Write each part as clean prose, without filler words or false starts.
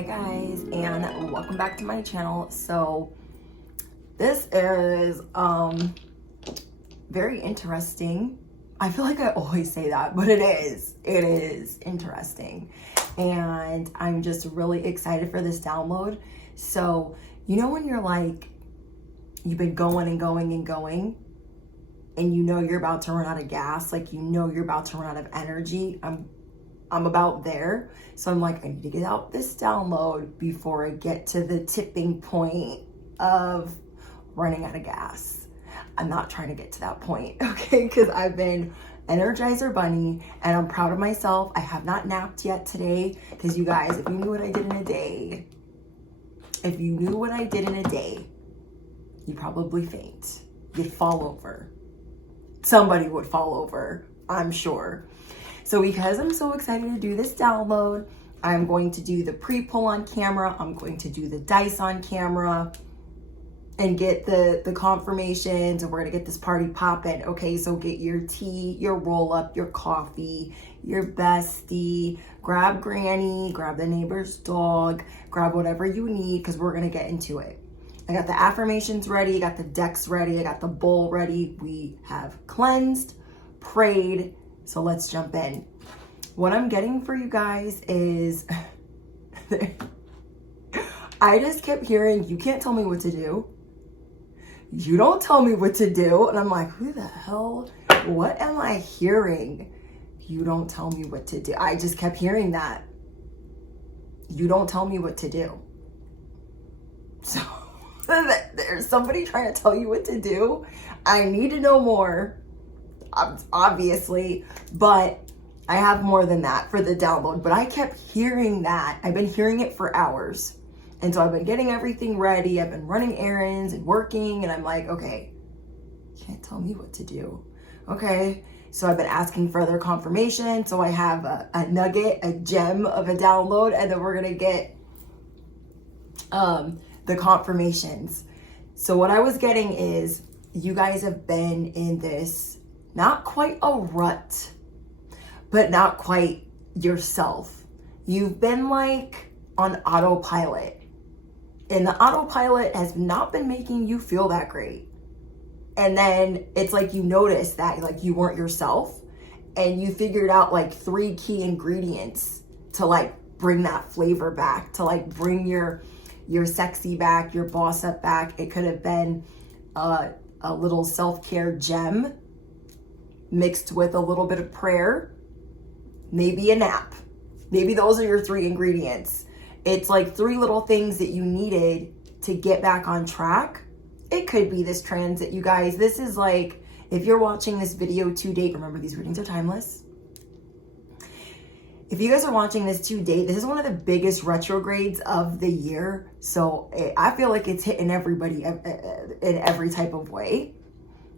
Hi guys, and welcome back to my channel. So this is very interesting. I feel like I always say that, but it is interesting, and I'm just really excited for this download. So you know when you're like, you've been going and going and going, and you know you're about to run out of gas, like you know you're about to run out of energy. I'm about there. So I'm like, I need to get out this download before I get to the tipping point of running out of gas. I'm not trying to get to that point, okay? Because I've been Energizer Bunny and I'm proud of myself. I have not napped yet today because you guys, if you knew what I did in a day, you'd probably faint. You'd fall over. Somebody would fall over, I'm sure. So because I'm so excited to do this download, I'm going to do the pre-pull on camera. I'm going to do the dice on camera and get the confirmations, and we're gonna get this party popping. Okay, so get your tea, your roll up, your coffee, your bestie, grab granny, grab the neighbor's dog, grab whatever you need because we're gonna get into it. I got the affirmations ready, I got the decks ready, I got the bowl ready. We have cleansed, prayed, so let's jump in. What I'm getting for you guys is, I just kept hearing, you can't tell me what to do. You don't tell me what to do. And I'm like, who the hell, what am I hearing? You don't tell me what to do. I just kept hearing that. You don't tell me what to do. So there's somebody trying to tell you what to do. I need to know more. Obviously, but I have more than that for the download, but I kept hearing that. I've been hearing it for hours. And so I've been getting everything ready. I've been running errands and working, and I'm like, okay, you can't tell me what to do. Okay. So I've been asking further confirmation. So I have a nugget, a gem of a download, and then we're going to get the confirmations. So what I was getting is, you guys have been in this, not quite a rut, but not quite yourself. You've been like on autopilot, and the autopilot has not been making you feel that great. And then it's like you notice that like you weren't yourself, and you figured out like 3 key ingredients to like bring that flavor back, to like bring your sexy back, your boss up back. It could have been a little self-care gem mixed with a little bit of prayer, maybe a nap. Maybe those are your 3 ingredients. It's like 3 little things that you needed to get back on track. It could be this transit, you guys. This is like, if you're watching this video to date, remember these readings are timeless. If you guys are watching this to date, this is one of the biggest retrogrades of the year. So I feel like it's hitting everybody in every type of way.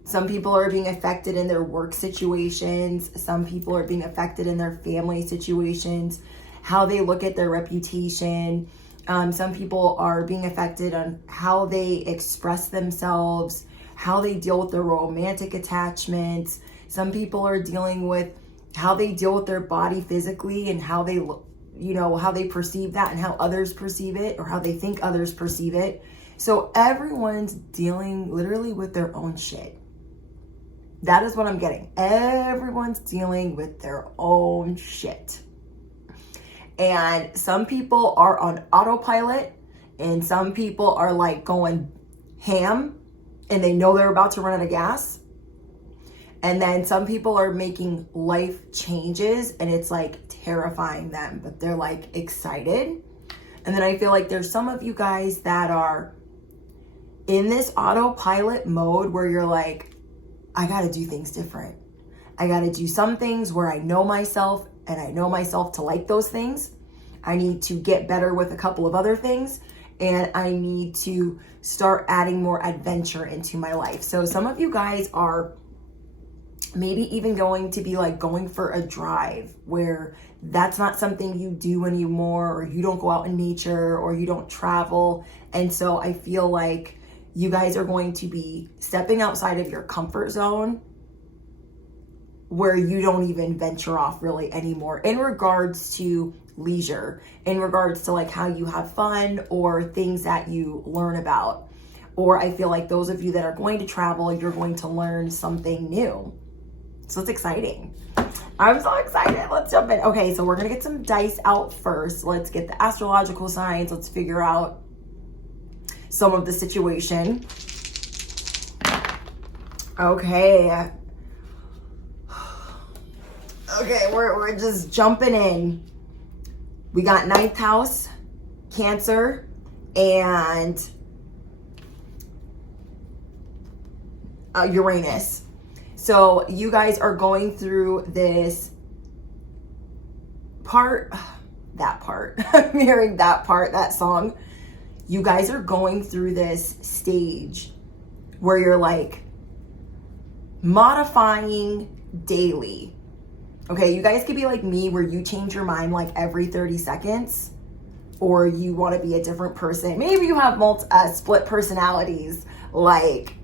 Some people are being affected in their work situations. Some people are being affected in their family situations, how they look at their reputation. Some people are being affected on how they express themselves, how they deal with their romantic attachments. Some people are dealing with how they deal with their body physically and how they, how they perceive that and how others perceive it, or how they think others perceive it. So everyone's dealing literally with their own shit. That is what I'm getting. Everyone's dealing with their own shit. And some people are on autopilot, and some people are like going ham, and they know they're about to run out of gas. And then some people are making life changes, and it's like terrifying them, but they're like excited. And then I feel like there's some of you guys that are in this autopilot mode where you're like, I got to do things different. I got to do some things where I know myself, and I know myself to like those things. I need to get better with a couple of other things, and I need to start adding more adventure into my life. So some of you guys are maybe even going to be like going for a drive where that's not something you do anymore, or you don't go out in nature, or you don't travel. And so I feel like you guys are going to be stepping outside of your comfort zone, where you don't even venture off really anymore in regards to leisure in regards to like how you have fun or things that you learn about. Or I feel like those of you that are going to travel, you're going to learn something new. So it's exciting. I'm so excited. Let's jump in. Okay, so we're going to get some dice out first. Let's get the astrological signs. Let's figure out some of the situation. Okay. Okay, we're just jumping in. We got 9th house, Cancer, and Uranus. So you guys are going through this part, I'm hearing that part, that song. You guys are going through this stage where you're like modifying daily. Okay, you guys could be like me where you change your mind like every 30 seconds, or you want to be a different person. Maybe you have split personalities like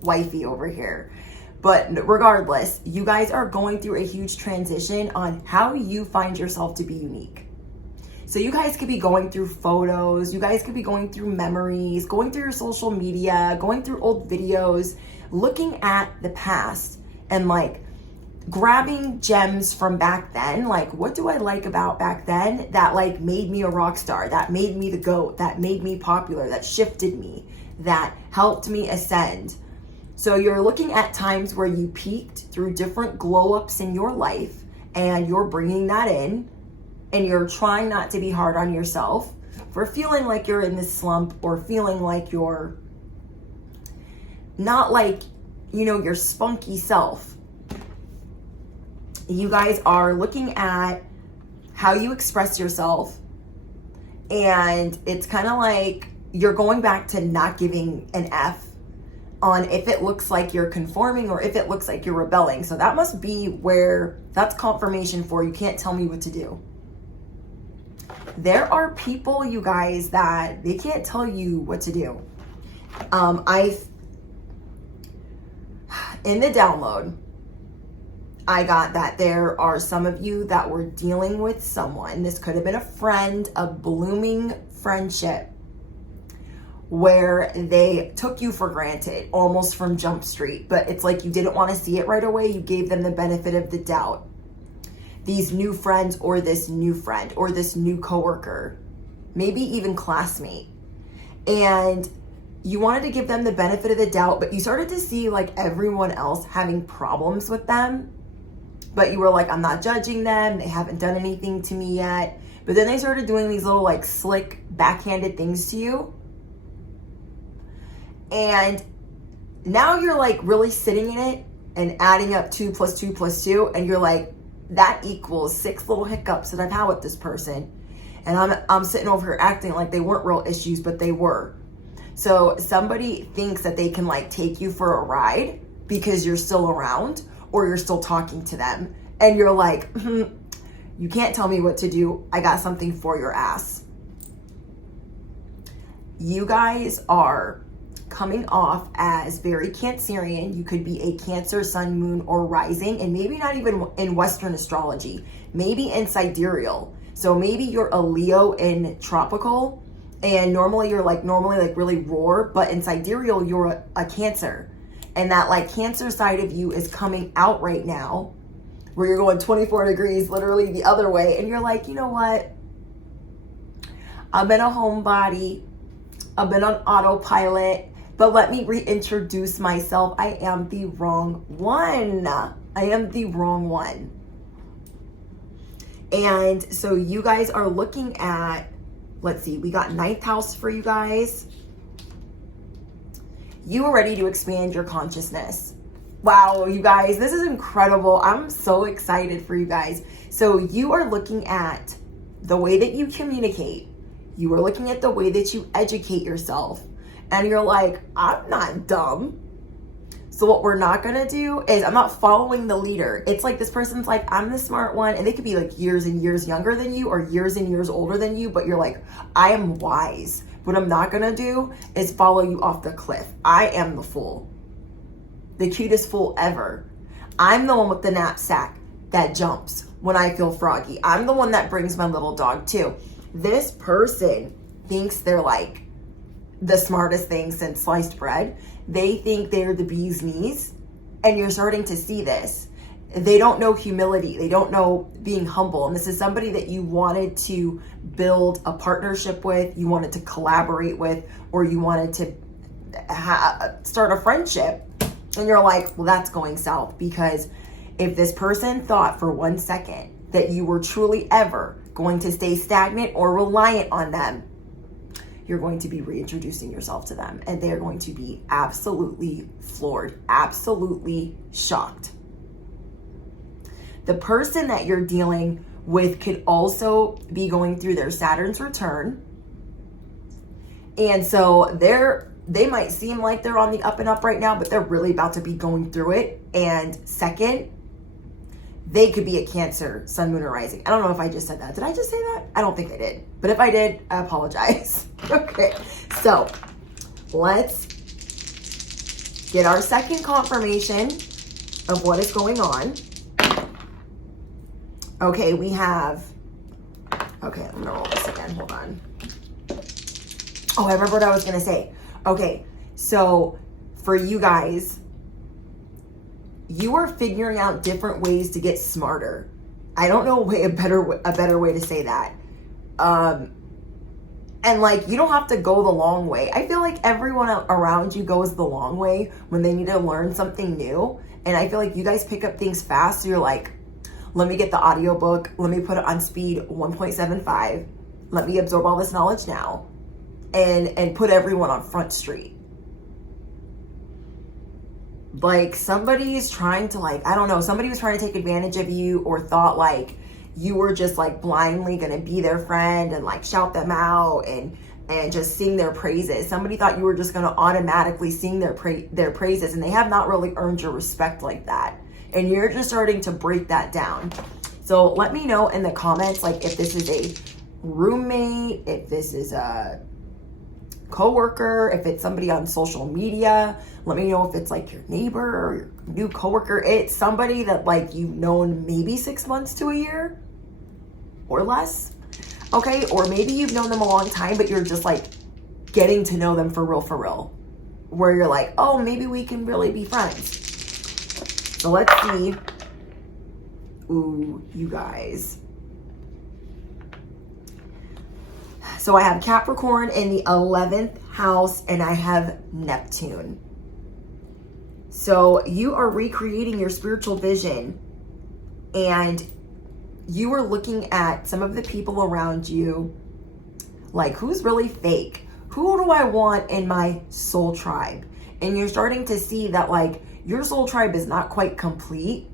Wifey over here. But regardless, you guys are going through a huge transition on how you find yourself to be unique. So you guys could be going through photos, you guys could be going through memories, going through your social media, going through old videos, looking at the past and like grabbing gems from back then. Like, what do I like about back then that like made me a rock star, that made me the GOAT, that made me popular, that shifted me, that helped me ascend. So you're looking at times where you peaked through different glow ups in your life, and you're bringing that in, and you're trying not to be hard on yourself for feeling like you're in this slump, or feeling like you're not like, you know, your spunky self. You guys are looking at how you express yourself, and it's kind of like you're going back to not giving an F on if it looks like you're conforming or if it looks like you're rebelling. So that must be where that's confirmation for you can't tell me what to do. There are people, you guys, that they can't tell you what to do. In the download, I got that there are some of you that were dealing with someone. This could have been a friend, a blooming friendship, where they took you for granted almost from Jump Street, but it's like you didn't want to see it right away. You gave them the benefit of the doubt. These new friends, or this new friend, or this new coworker, maybe even classmate. And you wanted to give them the benefit of the doubt, but you started to see like everyone else having problems with them. But you were like, I'm not judging them. They haven't done anything to me yet. But then they started doing these little like slick backhanded things to you. And now you're like really sitting in it and adding up 2 + 2 + 2. And you're like, that equals 6 little hiccups that I've had with this person. And I'm sitting over here acting like they weren't real issues, but they were. So somebody thinks that they can like take you for a ride because you're still around, or you're still talking to them. And you're like, you can't tell me what to do. I got something for your ass. You guys are coming off as very Cancerian. You could be a Cancer, sun, moon, or rising, and maybe not even in Western astrology, maybe in sidereal. So maybe you're a Leo in tropical, and normally you're like really roar, but in sidereal you're a Cancer. And that like Cancer side of you is coming out right now, where you're going 24 degrees literally the other way, and you're like, you know what? I've been a homebody. I've been on autopilot, but let me reintroduce myself. I am the wrong one. I am the wrong one. And so you guys are looking at, let's see, we got 9th house for you guys. You are ready to expand your consciousness. Wow, you guys, this is incredible. I'm so excited for you guys. So you are looking at the way that you communicate. You are looking at the way that you educate yourself. And you're like, I'm not dumb. So what we're not gonna do is, I'm not following the leader. It's like this person's like, I'm the smart one. And they could be like years and years younger than you, or years and years older than you. But you're like, I am wise. What I'm not gonna do is follow you off the cliff. I am the fool. The cutest fool ever. I'm the one with the knapsack that jumps when I feel froggy. I'm the one that brings my little dog too. This person thinks they're like the smartest thing since sliced bread. They think they're the bee's knees, and you're starting to see this. They don't know humility. They don't know being humble. And this is somebody that you wanted to build a partnership with, you wanted to collaborate with, or you wanted to start a friendship. And you're like, well, that's going south, because if this person thought for 1 second that you were truly ever going to stay stagnant or reliant on them, you're going to be reintroducing yourself to them, and they're going to be absolutely floored, absolutely shocked. The person that you're dealing with could also be going through their Saturn's return. And so they might seem like they're on the up and up right now, but they're really about to be going through it. And second, they could be a Cancer, Sun, Moon, or Rising. I don't know if I just said that. Did I just say that? I don't think I did. But if I did, I apologize. Okay, so let's get our second confirmation of what is going on. Okay, we have, okay, I'm gonna roll this again, hold on. Oh, I remember what I was gonna say. Okay, so for you guys, you are figuring out different ways to get smarter. I don't know a better way to say that. And like, you don't have to go the long way. I feel like everyone around you goes the long way when they need to learn something new. And I feel like you guys pick up things fast. So you're like, let me get the audiobook. Let me put it on speed 1.75. Let me absorb all this knowledge now. And put everyone on Front Street. Like, somebody's trying to, like, I don't know, somebody was trying to take advantage of you, or thought like you were just like blindly gonna be their friend and like shout them out and just sing their praises. Somebody thought you were just gonna automatically sing their praises, and they have not really earned your respect like that. And you're just starting to break that down. So let me know in the comments, like, if this is a roommate, if this is a coworker, if it's somebody on social media. Let me know if it's like your neighbor or your new coworker. It's somebody that like you've known maybe 6 months to a year or less. Okay, or maybe you've known them a long time, but you're just like getting to know them for real, where you're like, oh, maybe we can really be friends. So let's see. Ooh, you guys. So I have Capricorn in the 11th house, and I have Neptune. So you are recreating your spiritual vision, and you are looking at some of the people around you, like, who's really fake? Who do I want in my soul tribe? And you're starting to see that, like, your soul tribe is not quite complete.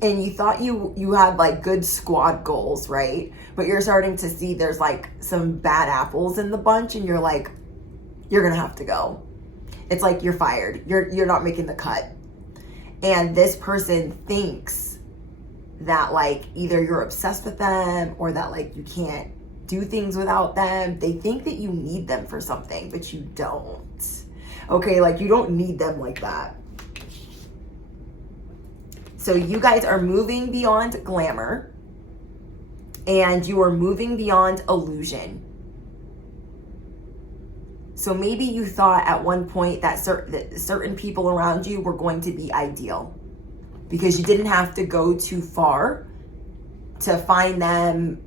And you thought you had like good squad goals, right? But you're starting to see there's like some bad apples in the bunch, and you're like, you're gonna have to go. It's like you're fired. You're not making the cut. And this person thinks that like either you're obsessed with them, or that like you can't do things without them. They think that you need them for something, but you don't. Okay, like you don't need them like that. So you guys are moving beyond glamour, and you are moving beyond illusion. So maybe you thought at one point that certain people around you were going to be ideal, because you didn't have to go too far to find them,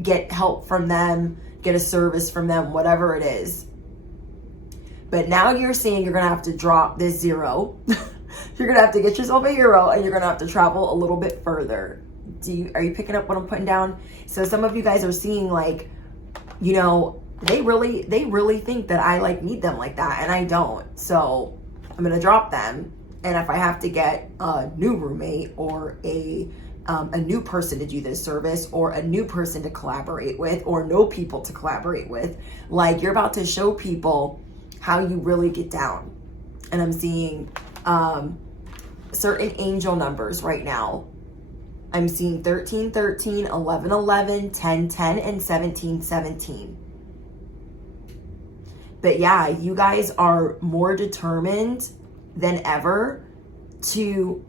get help from them, get a service from them, whatever it is. But now you're saying you're going to have to drop this zero. You're going to have to get yourself a hero, and you're going to have to travel a little bit further. Are you picking up what I'm putting down? So some of you guys are seeing like, you know, they really think that I like need them like that, and I don't. So I'm going to drop them. And if I have to get a new roommate, or a new person to do this service, or a new person to collaborate with, or no people to collaborate with, like, you're about to show people how you really get down. And I'm seeing certain angel numbers right now. I'm seeing 13, 13, 11, 11, 10, 10, and 17, 17. But yeah, you guys are more determined than ever to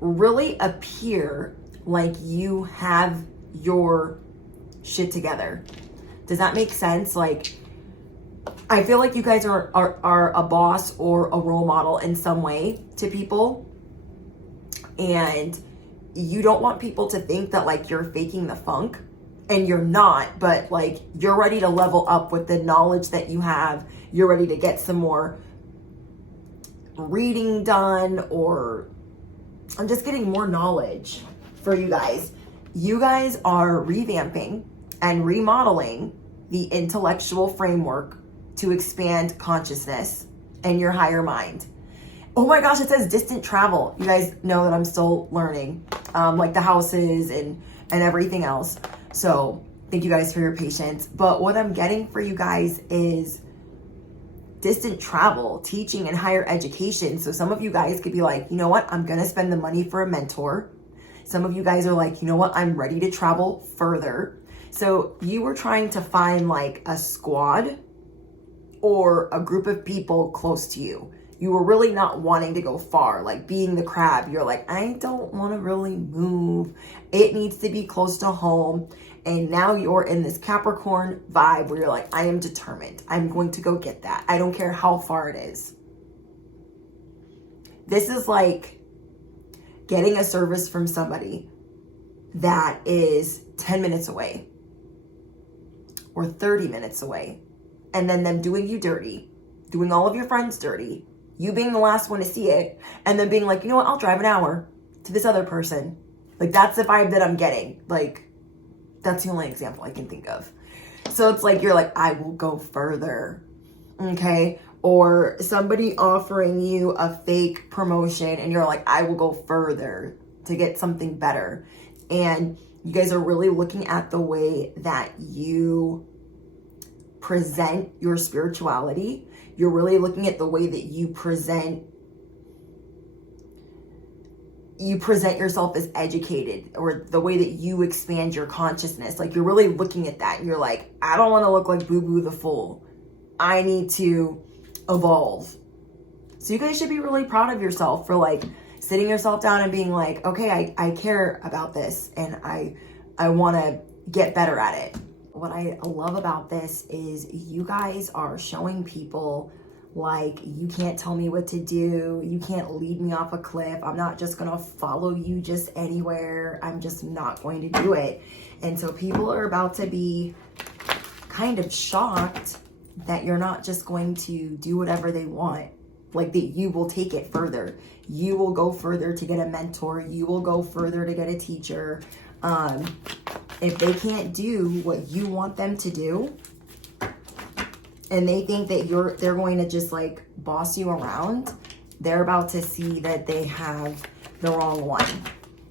really appear like you have your shit together. Does that make sense? Like, I feel like you guys are a boss or a role model in some way to people. And you don't want people to think that like you're faking the funk, and you're not, but like you're ready to level up with the knowledge that you have. You're ready to get some more reading done, or I'm just getting more knowledge for you guys. You guys are revamping and remodeling the intellectual framework to expand consciousness and your higher mind. Oh my gosh, it says distant travel. You guys know that I'm still learning, like the houses and everything else. So thank you guys for your patience. But what I'm getting for you guys is distant travel, teaching, and higher education. So some of you guys could be like, you know what? I'm going to spend the money for a mentor. Some of you guys are like, you know what? I'm ready to travel further. So you were trying to find like a squad or a group of people close to you. You were really not wanting to go far, like being the crab. You're like, I don't want to really move. It needs to be close to home. And now you're in this Capricorn vibe where you're like, I am determined. I'm going to go get that. I don't care how far it is. This is like getting a service from somebody that is 10 minutes away or 30 minutes away, and then them doing you dirty, doing all of your friends dirty, you being the last one to see it, and then being like, you know what, I'll drive an hour to this other person. Like, that's the vibe that I'm getting. Like, that's the only example I can think of. So it's like, you're like, I will go further, okay? Or somebody offering you a fake promotion, and you're like, I will go further to get something better. And you guys are really looking at the way that you present your spirituality. You're really looking at the way that you present yourself as educated, or the way that you expand your consciousness. Like, you're really looking at that and you're like, I don't want to look like Boo Boo the Fool. I need to evolve. So you guys should be really proud of yourself for like sitting yourself down and being like, okay, I care about this, and I want to get better at it. What I love about this is you guys are showing people like, you can't tell me what to do. You can't lead me off a cliff. I'm not just going to follow you just anywhere. I'm just not going to do it. And so people are about to be kind of shocked that you're not just going to do whatever they want. Like, that you will take it further. You will go further to get a mentor. You will go further to get a teacher. If they can't do what you want them to do, and they think that they're going to just like boss you around, they're about to see that they have the wrong one.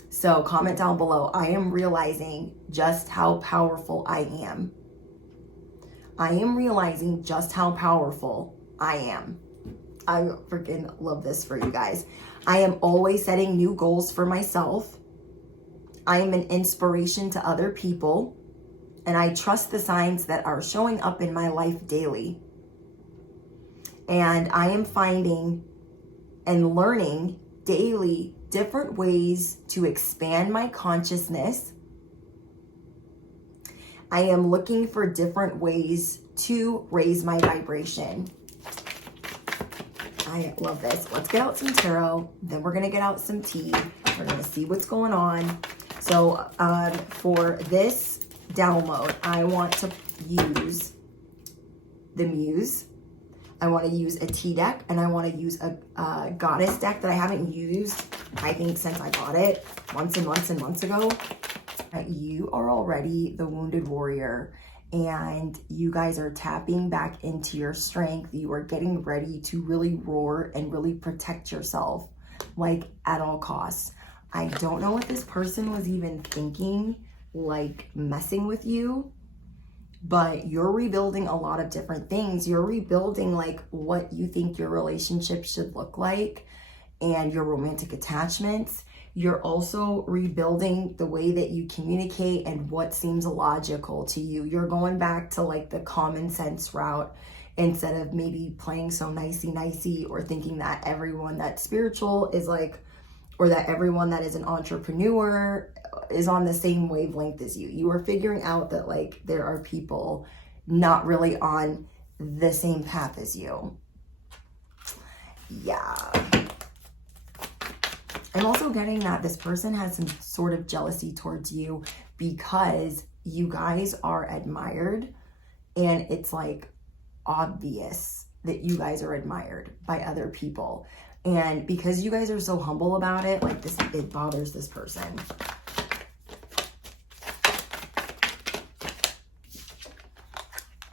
So comment down below. I am realizing just how powerful I am. I am realizing just how powerful I am. I freaking love this for you guys. I am always setting new goals for myself. I am an inspiration to other people, and I trust the signs that are showing up in my life daily. And I am finding and learning daily different ways to expand my consciousness. I am looking for different ways to raise my vibration. I love this. Let's get out some tarot. Then we're going to get out some tea. We're going to see what's going on. So for this download, I want to use the Muse. I want to use a tea deck, and I want to use a goddess deck that I haven't used, I think, since I bought it months and months and months ago. You are already the wounded warrior, and you guys are tapping back into your strength. You are getting ready to really roar and really protect yourself, like, at all costs. I don't know what this person was even thinking, like messing with you, but you're rebuilding a lot of different things. You're rebuilding like what you think your relationship should look like and your romantic attachments. You're also rebuilding the way that you communicate and what seems logical to you. You're going back to like the common sense route instead of maybe playing so nicey or thinking that everyone that's spiritual is like, or that everyone that is an entrepreneur is on the same wavelength as you. You are figuring out that like there are people not really on the same path as you. Yeah. I'm also getting that this person has some sort of jealousy towards you because you guys are admired, and it's like obvious that you guys are admired by other people. And because you guys are so humble about it, like this, it bothers this person.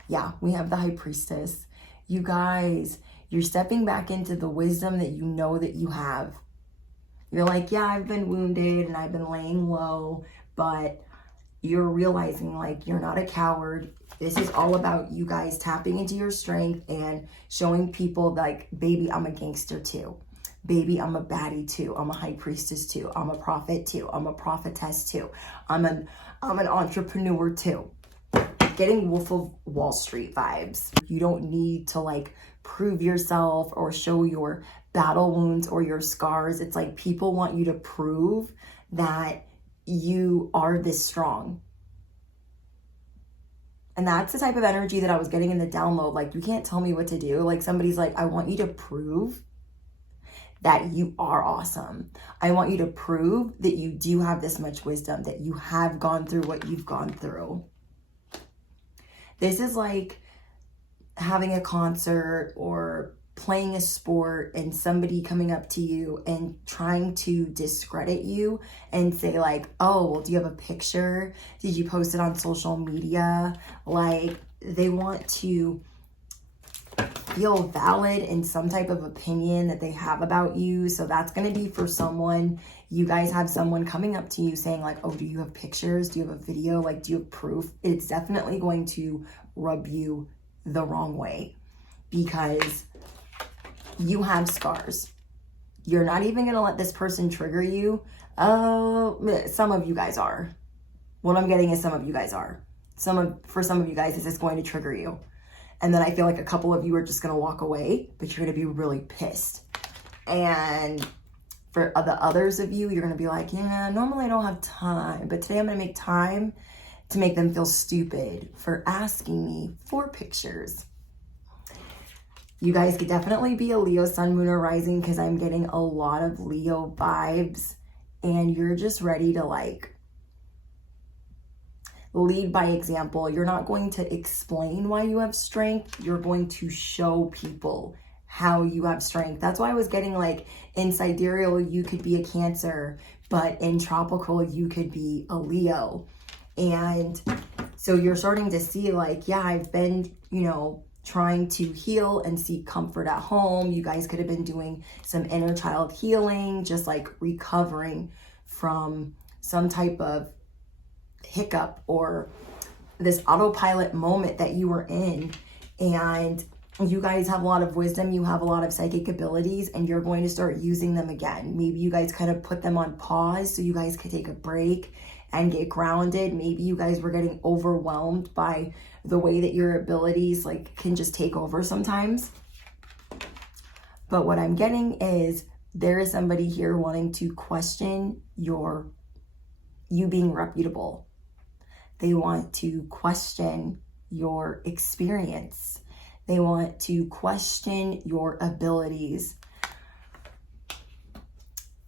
Yeah, we have the High Priestess. You guys, you're stepping back into the wisdom that you know that you have. You're like, yeah, I've been wounded and I've been laying low, but you're realizing like you're not a coward. This is all about you guys tapping into your strength and showing people like, baby, I'm a gangster too. Baby, I'm a baddie too. I'm a high priestess too. I'm a prophet too. I'm a prophetess too. I'm an entrepreneur too. Getting Wolf of Wall Street vibes. You don't need to like prove yourself or show your battle wounds or your scars. It's like people want you to prove that you are this strong. And that's the type of energy that I was getting in the download. Like, you can't tell me what to do. Like, somebody's like, I want you to prove that you are awesome. I want you to prove that you do have this much wisdom, that you have gone through what you've gone through. This is like having a concert or playing a sport and somebody coming up to you and trying to discredit you and say like, oh, well, do you have a picture? Did you post it on social media? Like, they want to feel valid in some type of opinion that they have about you. So that's going to be for someone. You guys have someone coming up to you saying like, oh, do you have pictures? Do you have a video? Like, do you have proof? It's definitely going to rub you the wrong way because you have scars. You're not even going to let this person trigger you. Oh, some of you guys are. What I'm getting is some of you guys are. For some of you guys, this is going to trigger you. And then I feel like a couple of you are just going to walk away, but you're going to be really pissed. And for the others of you, you're going to be like, yeah, normally I don't have time, but today I'm going to make time to make them feel stupid for asking me for pictures. You guys could definitely be a Leo, Sun, Moon, or Rising because I'm getting a lot of Leo vibes. And you're just ready to like lead by example. You're not going to explain why you have strength. You're going to show people how you have strength. That's why I was getting like in sidereal, you could be a Cancer, but in tropical, you could be a Leo. And so you're starting to see like, yeah, I've been, trying to heal and seek comfort at home. You guys could have been doing some inner child healing, just like recovering from some type of hiccup or this autopilot moment that you were in. And you guys have a lot of wisdom, you have a lot of psychic abilities, and you're going to start using them again. Maybe you guys kind of put them on pause so you guys could take a break and get grounded. Maybe you guys were getting overwhelmed by the way that your abilities like can just take over sometimes. But what I'm getting is there is somebody here wanting to question you being reputable. They want to question your experience. They want to question your abilities.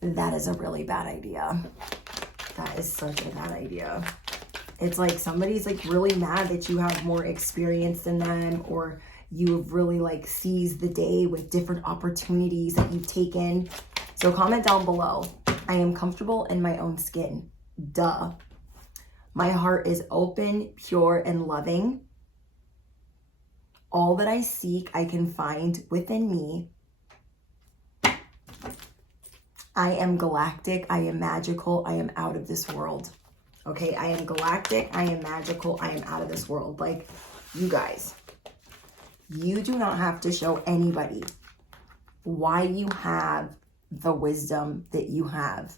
That is a really bad idea. That is such a bad idea. It's like somebody's like really mad that you have more experience than them, or you have really like seized the day with different opportunities that you've taken. So comment down below. I am comfortable in my own skin. Duh. My heart is open, pure, and loving. All that I seek, I can find within me. I am galactic. I am magical. I am out of this world. Okay, I am galactic. I am magical. I am out of this world. Like, you guys, you do not have to show anybody why you have the wisdom that you have.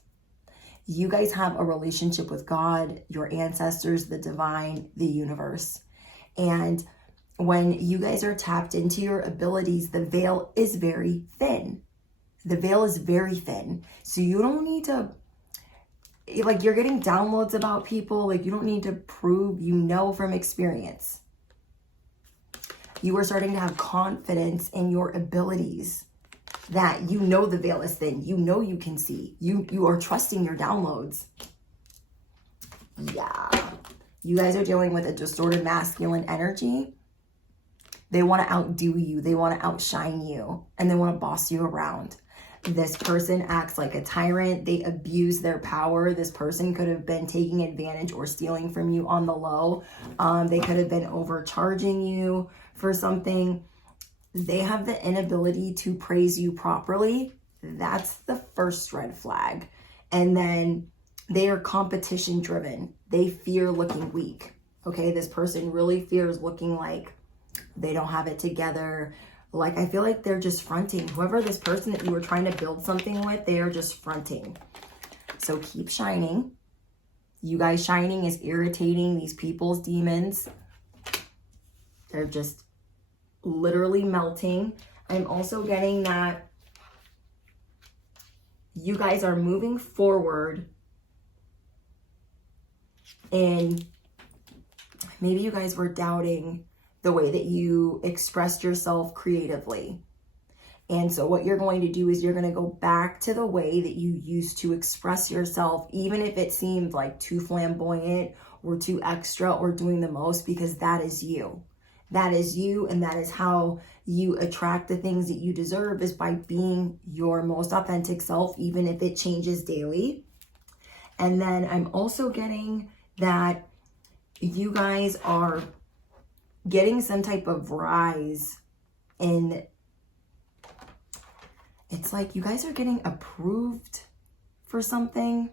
You guys have a relationship with God, your ancestors, the divine, the universe. And when you guys are tapped into your abilities, the veil is very thin. The veil is very thin. So you don't need to, like you're getting downloads about people. Like you don't need to prove, you know from experience. You are starting to have confidence in your abilities, that you know the veil is thin. You know you can see. You are trusting your downloads. Yeah. You guys are dealing with a distorted masculine energy. They want to outdo you. They want to outshine you. And they want to boss you around. This person acts like a tyrant. They abuse their power. This person could have been taking advantage or stealing from you on the low. They could have been overcharging you for something. They have the inability to praise you properly. That's the first red flag. And then they are competition driven. They fear looking weak. Okay, this person really fears looking like they don't have it together. Like, I feel like they're just fronting. Whoever this person that you were trying to build something with, they are just fronting. So keep shining. You guys shining is irritating these people's demons. They're just literally melting. I'm also getting that you guys are moving forward, and maybe you guys were doubting the way that you expressed yourself creatively. And so what you're going to do is you're going to go back to the way that you used to express yourself, even if it seemed like too flamboyant or too extra or doing the most, because that is you. That is you, and that is how you attract the things that you deserve, is by being your most authentic self, even if it changes daily. And then I'm also getting that you guys are getting some type of rise in, it's like you guys are getting approved for something.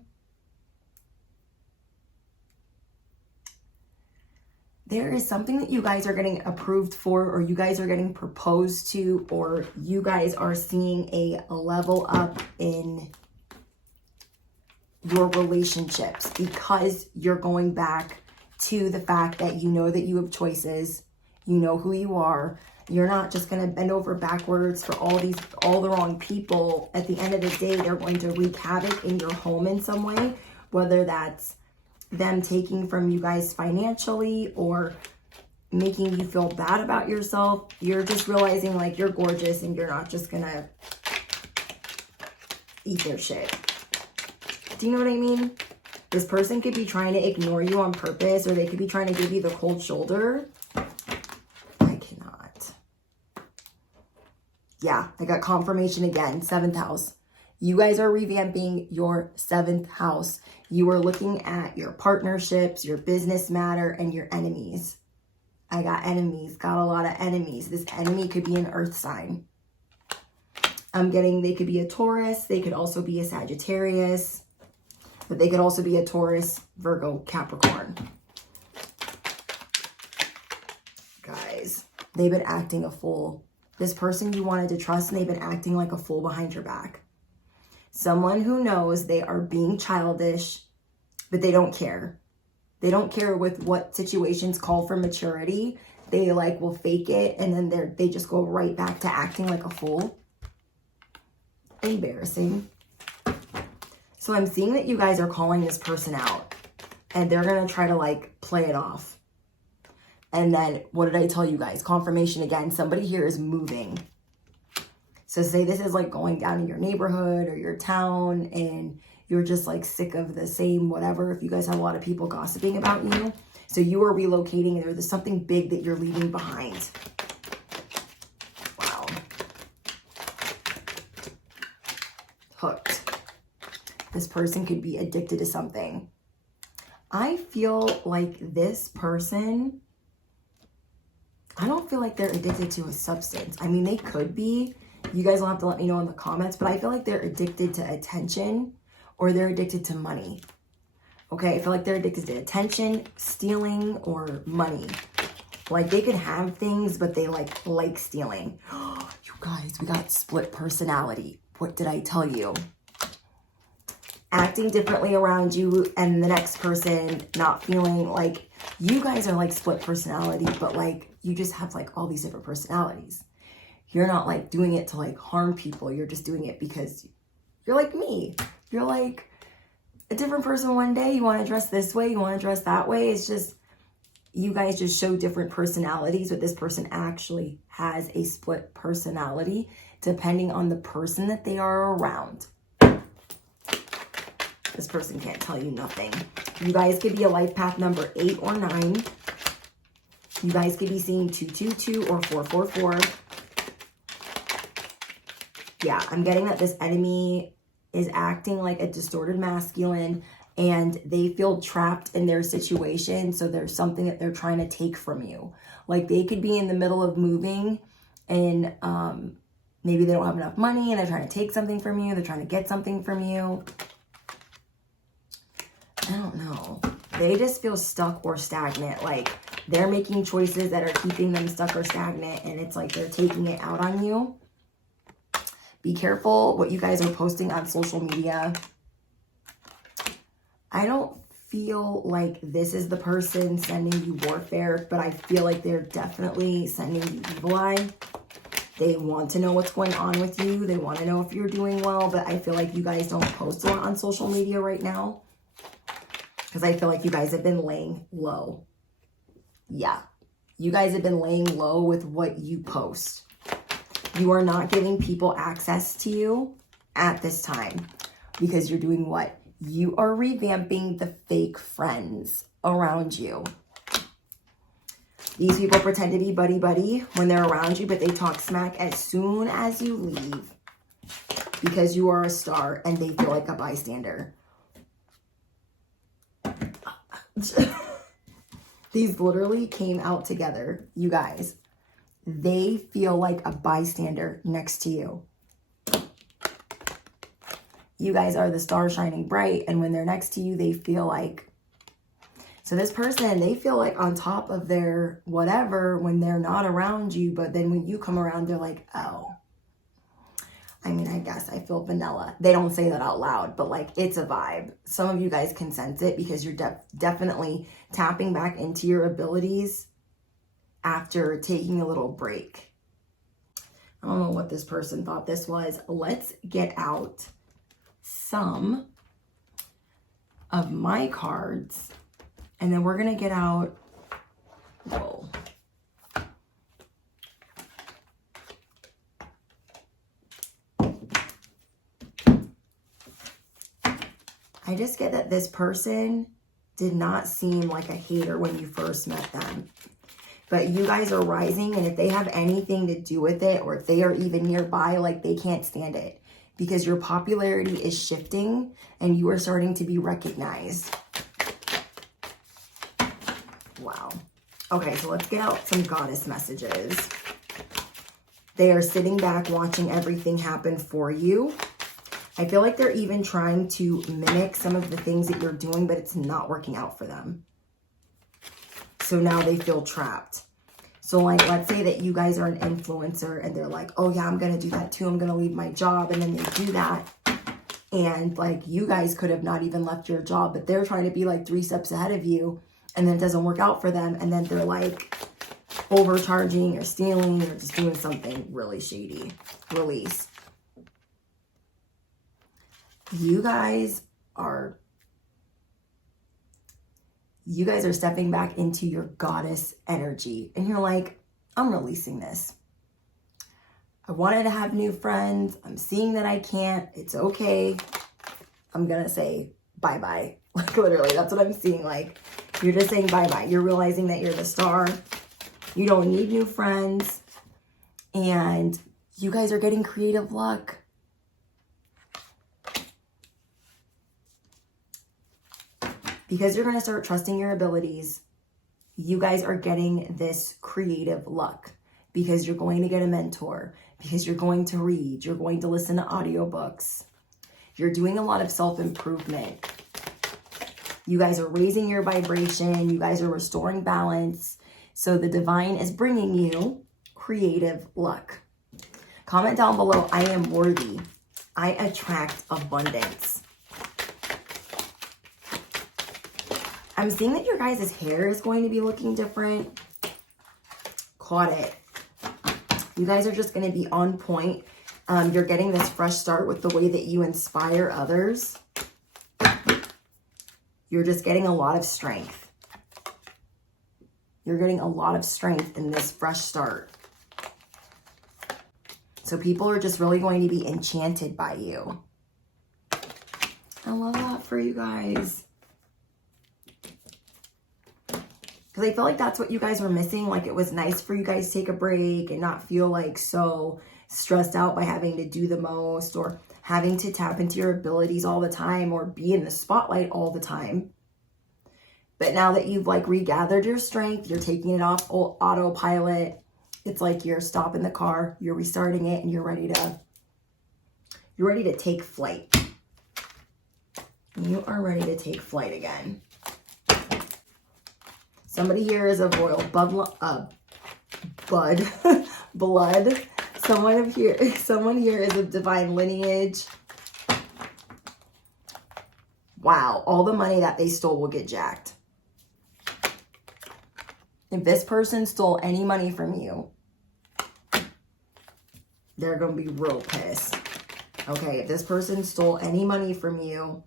There is something that you guys are getting approved for, or you guys are getting proposed to, or you guys are seeing a level up in your relationships, because you're going back to the fact that you know that you have choices, you know who you are. You're not just going to bend over backwards for all the wrong people. At the end of the day, they're going to wreak havoc in your home in some way, whether that's them taking from you guys financially or making you feel bad about yourself. You're just realizing like you're gorgeous, and you're not just going to eat their shit. Do you know what I mean? This person could be trying to ignore you on purpose, or they could be trying to give you the cold shoulder. I cannot. Yeah, I got confirmation again. 7th house. You guys are revamping your 7th house. You are looking at your partnerships, your business matter, and your enemies. I got enemies. Got a lot of enemies. This enemy could be an earth sign. I'm getting they could be a Taurus. They could also be a Sagittarius. But they could also be a Taurus, Virgo, Capricorn. Guys, they've been acting a fool. This person you wanted to trust, and they've been acting like a fool behind your back. Someone who knows they are being childish, but they don't care. They don't care with what situations call for maturity. They like will fake it, and then they just go right back to acting like a fool. Embarrassing. So I'm seeing that you guys are calling this person out, and they're going to try to like play it off. And then what did I tell you guys? Confirmation again. Somebody here is moving. So say this is like going down in your neighborhood or your town, and you're just like sick of the same whatever. If you guys have a lot of people gossiping about you. So you are relocating, and there's something big that you're leaving behind. Wow. Hooked. This person could be addicted to something. I feel like this person, I don't feel like they're addicted to a substance. I mean, they could be. You guys will have to let me know in the comments, but I feel like they're addicted to attention, or they're addicted to money. Okay, I feel like they're addicted to attention, stealing, or money. Like they could have things, but they like stealing. You guys, we got split personality. What did I tell you? Acting differently around you, and the next person not feeling like you guys are like split personality, but like you just have like all these different personalities. You're not like doing it to like harm people. You're just doing it because you're like me. You're like, a different person one day. You want to dress this way, you want to dress that way. It's just, you guys just show different personalities, but this person actually has a split personality depending on the person that they are around. This person can't tell you nothing. You guys could be a life path number 8 or 9. You guys could be seeing 222 or 444. Yeah, I'm getting that this enemy is acting like a distorted masculine and they feel trapped in their situation. So there's something that they're trying to take from you. Like they could be in the middle of moving and maybe they don't have enough money and they're trying to take something from you. They're trying to get something from you. I don't know. They just feel stuck or stagnant. Like they're making choices that are keeping them stuck or stagnant. And it's like they're taking it out on you. Be careful what you guys are posting on social media. I don't feel like this is the person sending you warfare, but I feel like they're definitely sending you evil eye. They want to know what's going on with you. They want to know if you're doing well, but I feel like you guys don't post a lot on social media right now because I feel like you guys have been laying low. Yeah, you guys have been laying low with what you post. You are not giving people access to you at this time because you're doing what? You are revamping the fake friends around you. These people pretend to be buddy-buddy when they're around you, but they talk smack as soon as you leave because you are a star and they feel like a bystander. These literally came out together, you guys. They feel like a bystander next to you. You guys are the star shining bright, and when they're next to you, they feel like, so this person, they feel like on top of their whatever when they're not around you, but then when you come around, they're like, oh, I mean, I guess I feel vanilla. They don't say that out loud, but like it's a vibe. Some of you guys can sense it because you're definitely tapping back into your abilities after taking a little break. I don't know what this person thought this was. Let's get out some of my cards and then we're going to get out, whoa. I just get that this person did not seem like a hater when you first met them. But you guys are rising, and if they have anything to do with it, or if they are even nearby, like they can't stand it. Because your popularity is shifting, and you are starting to be recognized. Wow. Okay, so let's get out some goddess messages. They are sitting back watching everything happen for you. I feel like they're even trying to mimic some of the things that you're doing, but it's not working out for them. So now they feel trapped. So like, let's say that you guys are an influencer and they're like, oh yeah, I'm going to do that too. I'm going to leave my job. And then they do that. And like, you guys could have not even left your job, but they're trying to be like 3 steps ahead of you. And then it doesn't work out for them. And then they're like overcharging or stealing or just doing something really shady. Release. You guys are stepping back into your goddess energy. And you're like, I'm releasing this. I wanted to have new friends. I'm seeing that I can't. It's okay. I'm going to say bye-bye. Like literally, that's what I'm seeing. Like you're just saying bye-bye. You're realizing that you're the star. You don't need new friends. And you guys are getting creative luck. Because you're going to start trusting your abilities, you guys are getting this creative luck because you're going to get a mentor, because you're going to read, you're going to listen to audiobooks. You're doing a lot of self-improvement. You guys are raising your vibration. You guys are restoring balance. So the divine is bringing you creative luck. Comment down below, I am worthy. I attract abundance. I'm seeing that your guys' hair is going to be looking different. Caught it. You guys are just going to be on point. You're getting this fresh start with the way that you inspire others. You're just getting a lot of strength. You're getting a lot of strength in this fresh start. So people are just really going to be enchanted by you. I love that for you guys. Because I feel like that's what you guys were missing. Like, it was nice for you guys to take a break and not feel like so stressed out by having to do the most or having to tap into your abilities all the time or be in the spotlight all the time. But now that you've like regathered your strength, you're taking it off autopilot. It's like you're stopping the car, you're restarting it, and you're ready to take flight. You are ready to take flight again. Somebody here is of royal blood. Someone here is of divine lineage. Wow, all the money that they stole will get jacked. If this person stole any money from you, they're going to be real pissed. Okay, if this person stole any money from you,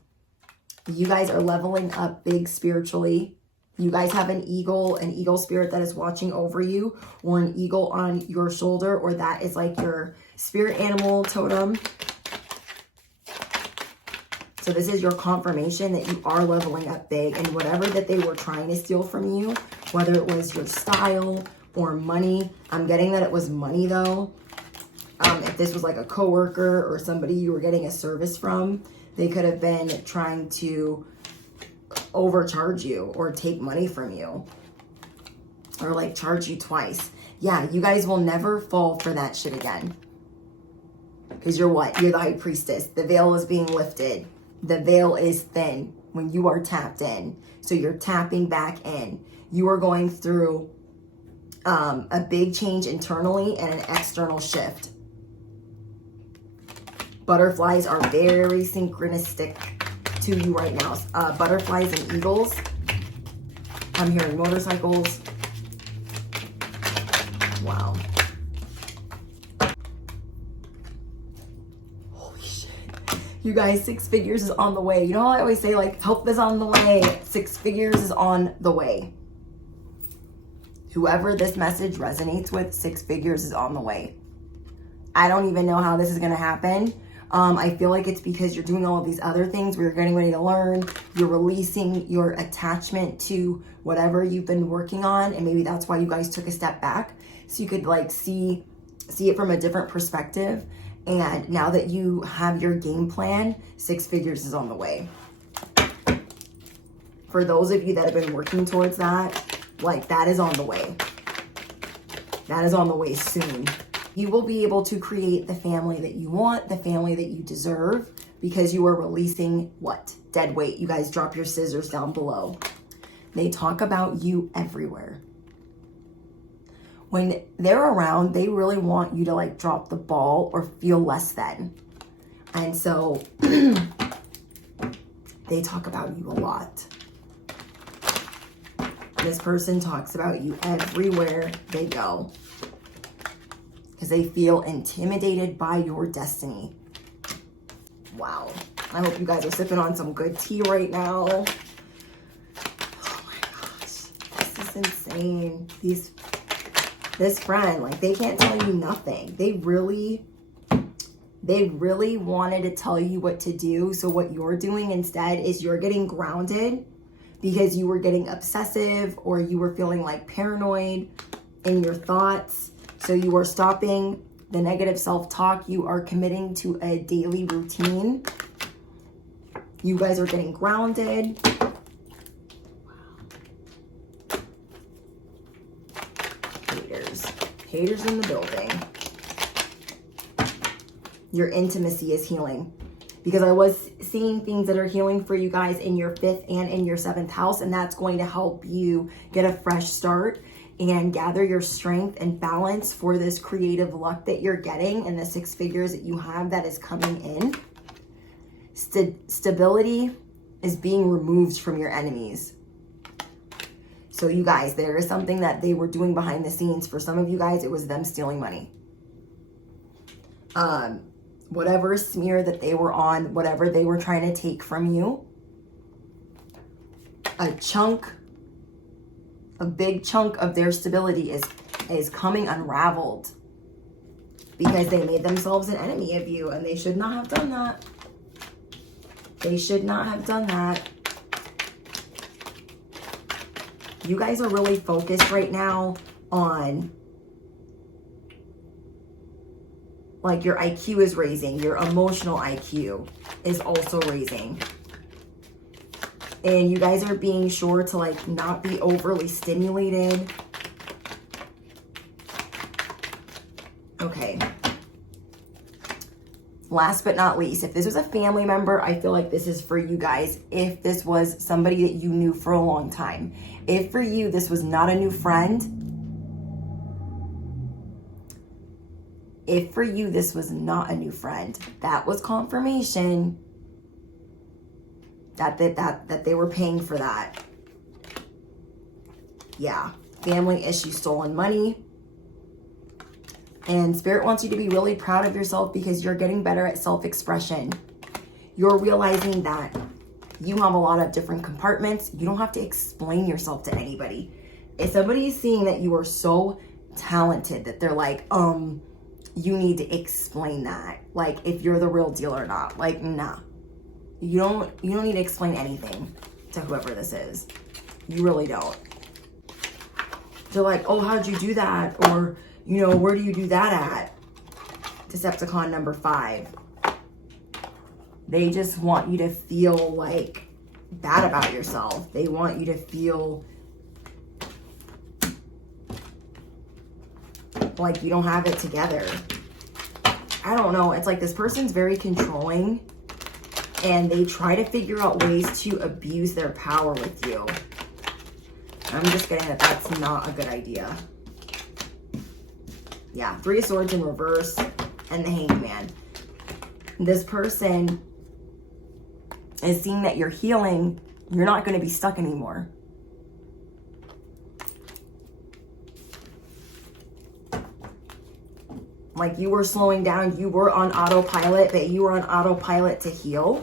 you guys are leveling up big spiritually. You guys have an eagle spirit that is watching over you, or an eagle on your shoulder, or that is like your spirit animal totem. So this is your confirmation that you are leveling up big, and whatever that they were trying to steal from you, whether it was your style or money, I'm getting that it was money though. If this was like a coworker or somebody you were getting a service from, they could have been trying to overcharge you or take money from you or like charge you twice. Yeah, you guys will never fall for that shit again. Because you're what? You're the high priestess. The veil is being lifted. The veil is thin when you are tapped in. So you're tapping back in. You are going through a big change internally and an external shift. Butterflies are very synchronistic to you right now. Butterflies and eagles. I'm hearing motorcycles. Wow. Holy shit. You guys, 6 figures is on the way. You know how I always say, like, help is on the way. 6 figures is on the way. Whoever this message resonates with, 6 figures is on the way. I don't even know how this is going to happen. I feel like it's because you're doing all of these other things where you're getting ready to learn. You're releasing your attachment to whatever you've been working on. And maybe that's why you guys took a step back. So you could like see it from a different perspective. And now that you have your game plan, 6 figures is on the way. For those of you that have been working towards that, like that is on the way. That is on the way soon. You will be able to create the family that you want, the family that you deserve, because you are releasing what? Dead weight. You guys drop your scissors down below. They talk about you everywhere. When they're around, they really want you to like drop the ball or feel less than. And so they talk about you a lot. This person talks about you everywhere they go. Because they feel intimidated by your destiny. Wow. I hope you guys are sipping on some good tea right now. Oh my gosh. This is insane. This friend, like they can't tell you nothing. They really wanted to tell you what to do. So what you're doing instead is you're getting grounded because you were getting obsessive or you were feeling like paranoid in your thoughts. So you are stopping the negative self-talk. You are committing to a daily routine. You guys are getting grounded. Haters in the building. Your intimacy is healing. Because I was seeing things that are healing for you guys in your 5th and in your 7th house. And that's going to help you get a fresh start and gather your strength and balance for this creative luck that you're getting and the 6 figures that you have that is coming in. Stability is being removed from your enemies. So you guys, there is something that they were doing behind the scenes. For some of you guys, it was them stealing money. Whatever smear that they were on, whatever they were trying to take from you, a big chunk of their stability is coming unraveled because they made themselves an enemy of you, and they should not have done that. They should not have done that. You guys are really focused right now on, like, your IQ is raising. Your emotional IQ is also raising. And you guys are being sure to, like, not be overly stimulated. Okay. Last but not least, if this was a family member, I feel like this is for you guys. If this was somebody that you knew for a long time. If for you, this was not a new friend. If for you, this was not a new friend, that was confirmation that they were paying for that. Yeah. Family issue, stolen money. And Spirit wants you to be really proud of yourself because you're getting better at self-expression. You're realizing that you have a lot of different compartments. You don't have to explain yourself to anybody. If somebody is seeing that you are so talented that they're like, you need to explain that. Like, if you're the real deal or not. Like, nah. You don't need to explain anything to whoever this is. You really don't. They're like, oh, how'd you do that? Or, you know, where do you do that at? Decepticon number 5. They just want you to feel like bad about yourself. They want you to feel like you don't have it together. I don't know. It's like this person's very controlling and they try to figure out ways to abuse their power with you. I'm just getting that that's not a good idea. Yeah, 3 of Swords in reverse and the Hangman. This person is seeing that you're healing. You're not going to be stuck anymore. Like, you were slowing down. You were on autopilot, but you were on autopilot to heal.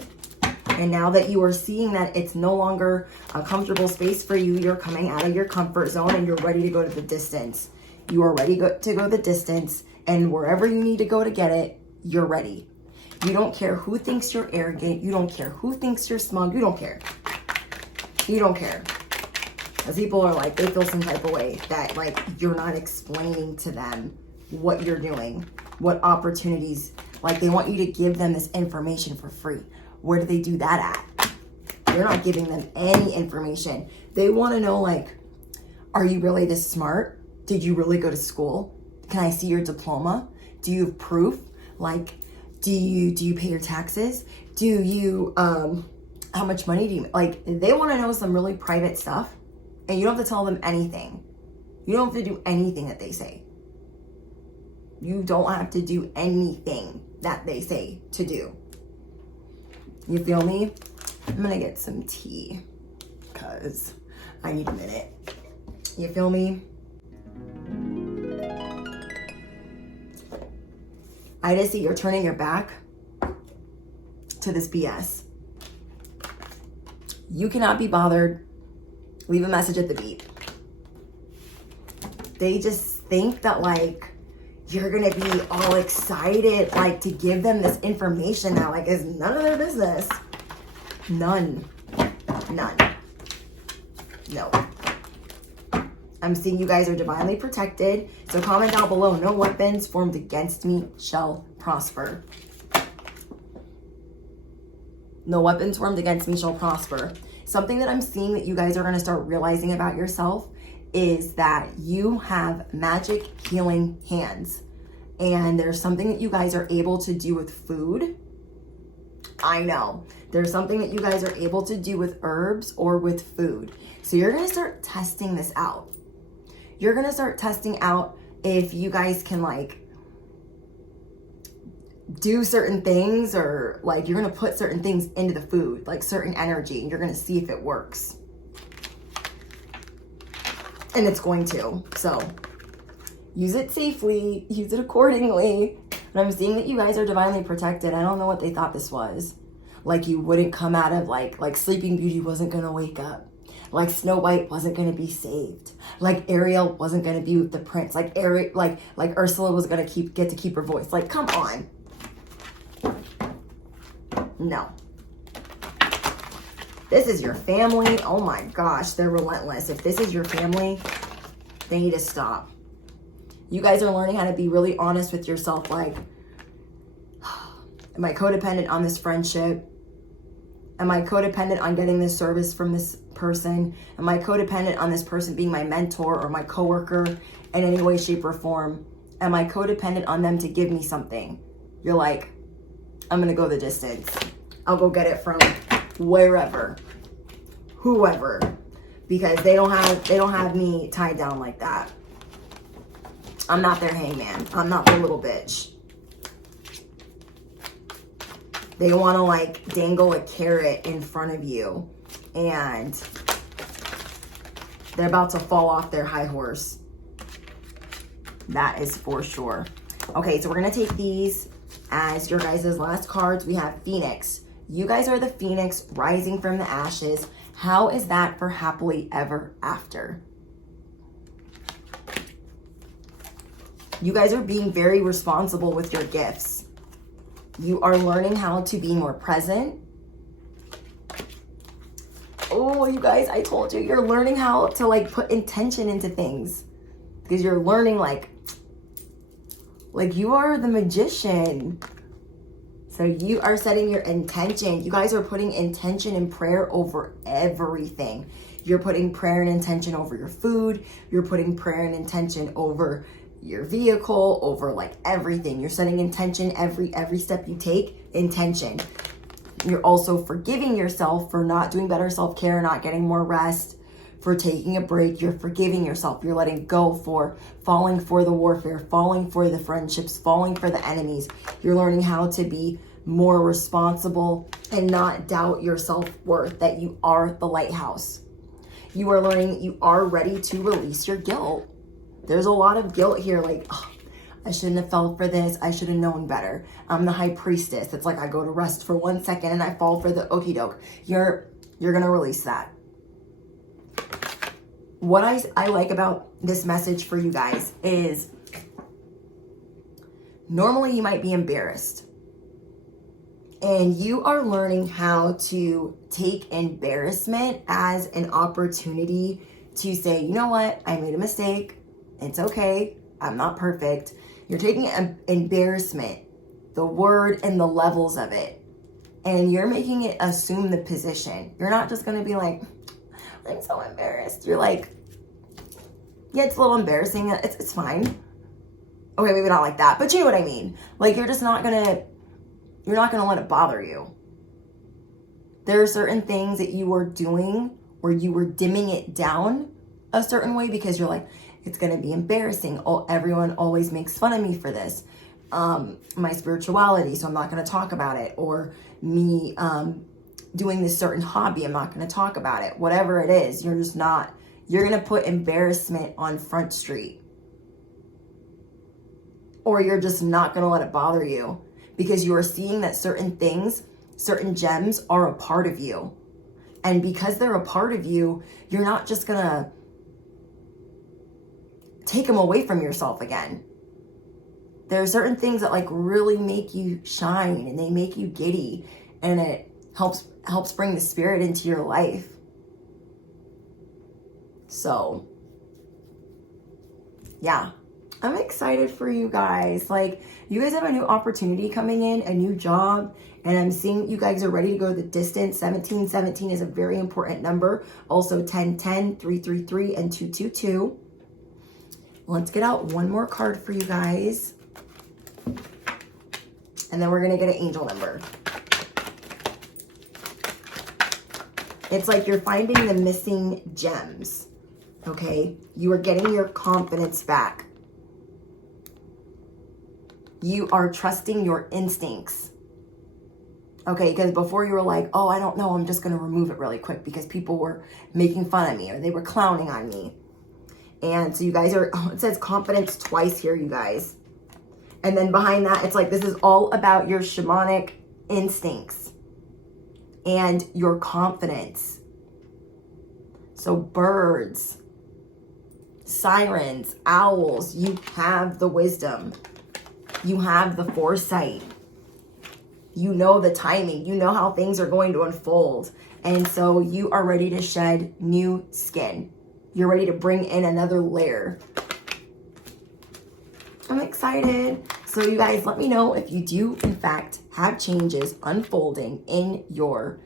And now that you are seeing that it's no longer a comfortable space for you, you're coming out of your comfort zone and you're ready to go to the distance. You are ready to go the distance, and wherever you need to go to get it, you're ready. You don't care who thinks you're arrogant. You don't care who thinks you're smug. You don't care. You don't care. As people are like, they feel some type of way that, like, you're not explaining to them what you're doing, what opportunities, like, they want you to give them this information for free. Where do they do that at? You're not giving them any information. They want to know, like, are you really this smart? Did you really go to school? Can I see your diploma? Do you have proof? Like, do you pay your taxes? Do you, how much money do you make? Like, they want to know some really private stuff, and you don't have to tell them anything. You don't have to do anything that they say. You don't have to do anything that they say to do. You feel me? I'm going to get some tea because I need a minute. You feel me? I just see you're turning your back to this BS. You cannot be bothered. Leave a message at the beep. They just think that, like, you're going to be all excited, like, to give them this information that, like, is none of their business. None. No. I'm seeing you guys are divinely protected. So comment down below, no weapons formed against me shall prosper. No weapons formed against me shall prosper. Something that I'm seeing that you guys are going to start realizing about yourself is that you have magic healing hands. And there's something that you guys are able to do with food. I know. There's something that you guys are able to do with herbs or with food. So you're going to start testing this out. You're going to start testing out if you guys can, like, do certain things, or, like, you're going to put certain things into the food, like certain energy, and you're going to see if it works. And it's going to. So use it safely, use it accordingly. And I'm seeing that you guys are divinely protected. I don't know what they thought this was. Like, you wouldn't come out of, like Sleeping Beauty wasn't going to wake up. Like Snow White wasn't going to be saved. Like Ariel wasn't going to be with the prince. Like like Ursula was going to get to keep her voice. Like, come on. No. This is your family. Oh my gosh, they're relentless. If this is your family, they need to stop. You guys are learning how to be really honest with yourself. Like, am I codependent on this friendship? Am I codependent on getting this service from this person? Am I codependent on this person being my mentor or my coworker in any way, shape, or form? Am I codependent on them to give me something? You're like, I'm gonna go the distance. I'll go get it from wherever, whoever, because they don't have me tied down like that. I'm not their hangman. I'm not their little bitch. They want to like dangle a carrot in front of you and they're about to fall off their high horse. That is for sure. Okay, so we're going to take these as your guys' last cards. We have Phoenix. You guys are the Phoenix rising from the ashes. How is that for happily ever after? You guys are being very responsible with your gifts. You are learning how to be more present. Oh, you guys, I told you, you're learning how to like put intention into things. Because you're learning like you are the magician. So you are setting your intention. You guys are putting intention and prayer over everything. You're putting prayer and intention over your food. You're putting prayer and intention over your vehicle, over like everything. You're setting intention every step you take, intention. You're also forgiving yourself for not doing better self-care, not getting more rest, for taking a break. You're forgiving yourself. You're letting go, for falling for the warfare, falling for the friendships, falling for the enemies. You're learning how to be more responsible and not doubt your self-worth, that you are the lighthouse. You are learning you are ready to release your guilt. There's a lot of guilt here, like, oh, I shouldn't have fell for this. I should have known better. I'm the high priestess. It's like I go to rest for 1 second and I fall for the okie doke. You're going to release that. What I like about this message for you guys is normally you might be embarrassed. And you are learning how to take embarrassment as an opportunity to say, you know what? I made a mistake. It's okay. I'm not perfect. You're taking embarrassment, the word and the levels of it, and you're making it assume the position. You're not just going to be like, I'm so embarrassed. You're like, yeah, it's a little embarrassing. It's fine. Okay, maybe not like that, but you know what I mean? Like, you're not going to let it bother you. There are certain things that you are doing where you were dimming it down a certain way because you're like, it's going to be embarrassing. Oh, everyone always makes fun of me for this. My spirituality, so I'm not going to talk about it. Or me doing this certain hobby, I'm not going to talk about it. Whatever it is, you're going to put embarrassment on Front Street. Or you're just not going to let it bother you because you are seeing that certain things, certain gems are a part of you. And because they're a part of you, you're not just going to take them away from yourself again. There are certain things that like really make you shine and they make you giddy, and it helps bring the spirit into your life. So yeah, I'm excited for you guys. Like, you guys have a new opportunity coming in, a new job, and I'm seeing you guys are ready to go the distance. 1717 is a very important number. Also 1010, 333, and 222. Let's get out one more card for you guys. And then we're going to get an angel number. It's like you're finding the missing gems. Okay? You are getting your confidence back. You are trusting your instincts. Okay? Because before you were like, oh, I don't know, I'm just going to remove it really quick because people were making fun of me or they were clowning on me. And so you guys are, it says confidence twice here, you guys. And then behind that, it's like this is all about your shamanic instincts and your confidence. So birds, sirens, owls, you have the wisdom. You have the foresight. You know the timing. You know how things are going to unfold. And so you are ready to shed new skin. You're ready to bring in another layer. I'm excited. So you guys, let me know if you do, in fact, have changes unfolding in your...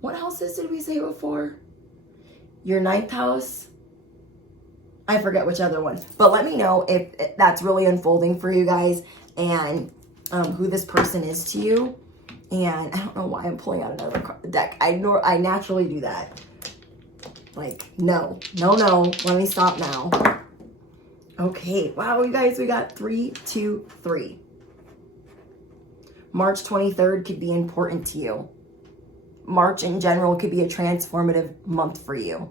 What houses did we say before? Your 9th house? I forget which other one. But let me know if that's really unfolding for you guys and who this person is to you. And I don't know why I'm pulling out another deck. I naturally do that. Like, no. Let me stop now. Okay. Wow, you guys, we got 3, 2, 3. March 23rd could be important to you. March in general could be a transformative month for you.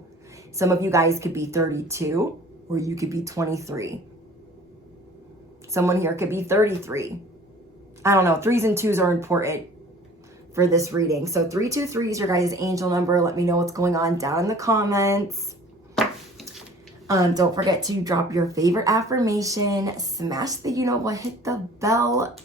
Some of you guys could be 32 or you could be 23. Someone here could be 33. I don't know. 3s and 2s are important for this reading. So 323 is your guys' angel number. Let me know what's going on down in the comments. Don't forget to drop your favorite affirmation, smash the you-know-what, hit the bell,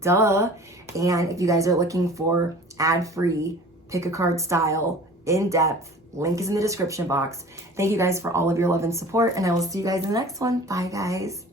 duh. And if you guys are looking for ad-free, pick a card style, in-depth, link is in the description box. Thank you guys for all of your love and support, and I will see you guys in the next one. Bye, guys.